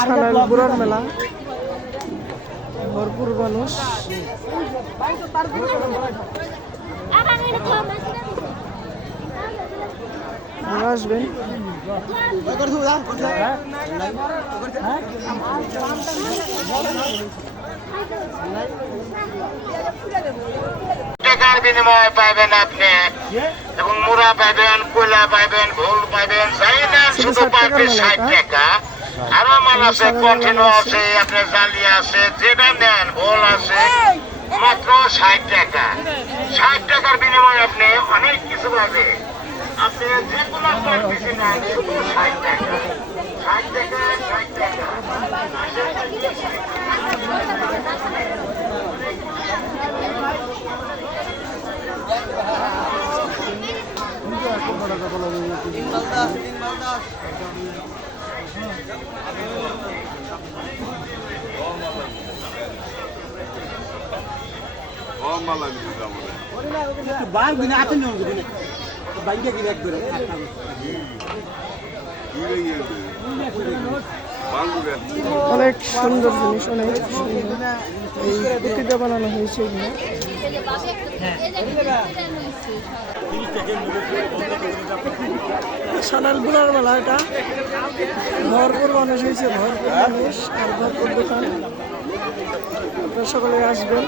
সানাইল বুড়ার মেলা, ভরপুর মানুষ। আসবেন। টাকার বিনিময়ে পাবেন আপনি, এবং মুড়া পাবেন, কয়লা পাবেন, ভোল পাবেন, যাই নেন শুধু পাবে 60 টাকা। আরো মাল আছে, কঠিন আছে, আপনার জালি আছে, যেটা নেন, ভোল আছে, মাত্র 60 টাকা। 60 টাকার বিনিময়ে আপনি অনেক কিছু পাবেন। আপনি যে কোনো কিছু নেন শুধু 60 টাকা। 60 টাকা, 60 টাকা। অনেক সুন্দর জিনিস, অনেক সুন্দর। এই পুঁতিটা বানানো হয়েছে এগুলো। সানাইল বুড়ার মেলা, এটা ভরপুর মানুষ হয়েছে, ভরপুর মানুষ আর ভরপুর দোকান। আপনারা সকলে আসবেন।